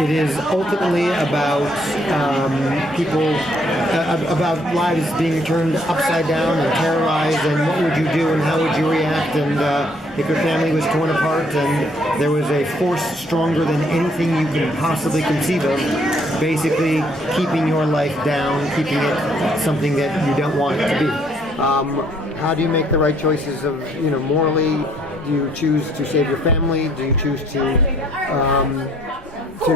It is ultimately about people, about lives being turned upside down and terrorized, and what would you do and how would you react, and if your family was torn apart and there was a force stronger than anything you can possibly conceive of, basically keeping your life down, keeping it something that you don't want it to be. How do you make the right choices of, morally? Do you choose to save your family? Do you choose to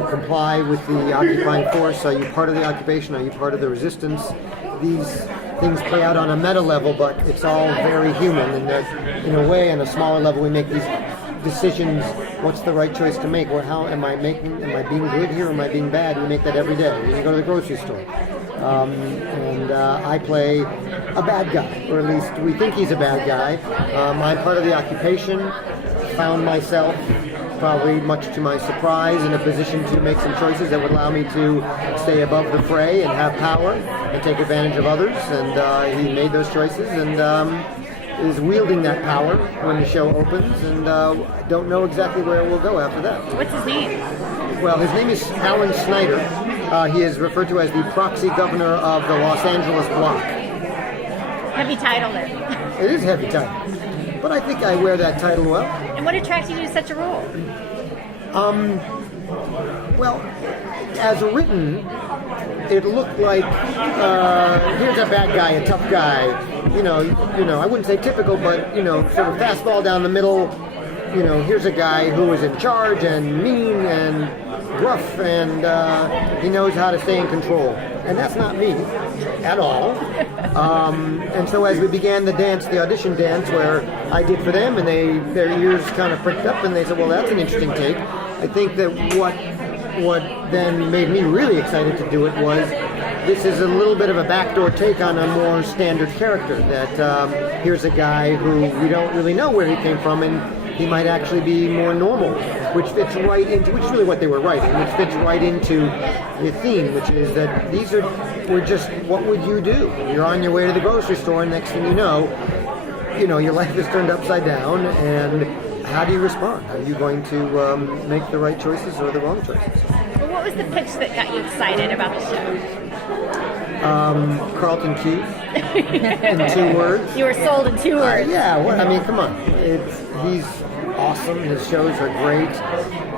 comply with the occupying force? Are you part of the occupation? Are you part of the resistance? These things play out on a meta level, but it's all very human. And that, in a way, on a smaller level, we make these decisions. What's the right choice to make? Or how am I being good here? Or am I being bad? We make that every day. When you go to the grocery store. I play a bad guy, or at least we think he's a bad guy. I'm part of the occupation. Found myself, probably much to my surprise, in a position to make some choices that would allow me to stay above the fray and have power and take advantage of others. And he made those choices and is wielding that power when the show opens. And don't know exactly where we'll go after that. What's his name? Well, his name is Alan Snyder. He is referred to as the proxy governor of the Los Angeles block. Heavy title then. It is a heavy title, but I think I wear that title well. And what attracted you to such a role? Well, as written, it looked like here's a bad guy, a tough guy. I wouldn't say typical, but sort of fastball down the middle. Here's a guy who is in charge and mean and gruff, and he knows how to stay in control. And that's not me at all. And so as we began the audition dance, where I did for them, and their ears kind of pricked up, and they said, well, that's an interesting take. I think that what then made me really excited to do it was, this is a little bit of a backdoor take on a more standard character, that here's a guy who we don't really know where he came from, and he might actually be more normal, which is really what they were writing, which fits right into the theme, which is that we're just, what would you do? You're on your way to the grocery store, and next thing you know, your life is turned upside down, and how do you respond? Are you going to make the right choices or the wrong choices? Well, what was the pitch that got you excited about the show? Carlton Cuse, in 2 words. You were sold in 2 words. Come on. He's awesome. His shows are great.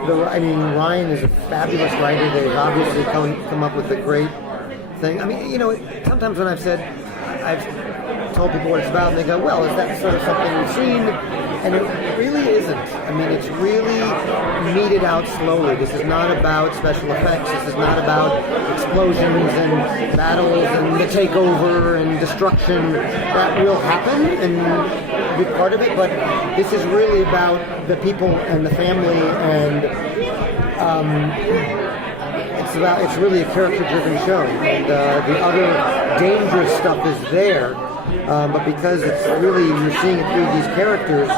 Ryan is a fabulous writer. They've obviously come up with a great thing. Sometimes when I've told people what it's about, and they go, well, is that sort of something we've seen? And it really isn't. It's really meted out slowly. This is not about special effects. This is not about explosions and battles and the takeover and destruction. That will happen and be part of it, but this is really about the people and the family, and it's really a character-driven show. And the other dangerous stuff is there, but because it's really, you're seeing it through these characters,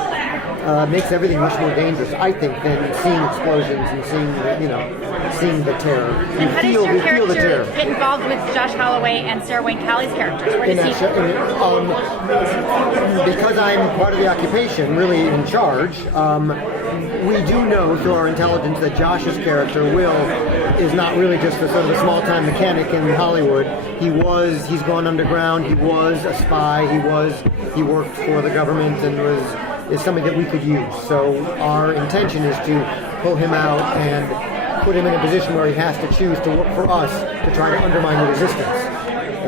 makes everything much more dangerous, I think, than seeing explosions and seeing the terror. And how does your character get involved with Josh Holloway and Sarah Wayne Callies' characters? Where does he? Because I'm part of the occupation, really in charge, we do know through our intelligence that Josh's character, Will, is not really just a sort of a small-time mechanic in Hollywood. He's gone underground, he was a spy, he worked for the government and is something that we could use. So our intention is to pull him out and put him in a position where he has to choose to work for us to try to undermine the resistance.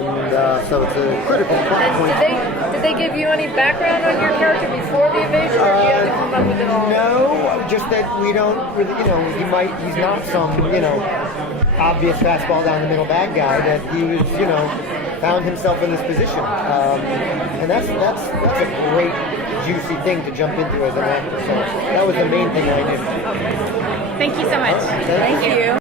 And so it's a critical plot point. Did they give you any background on your character before the invasion, or did you have to come up with it all? No, just that we don't really, he's not some, obvious fastball down the middle bad guy, that he was, found himself in this position. And that's a great, juicy thing to jump into as an actor. So that was the main thing I did. Thank you so much. Thank you.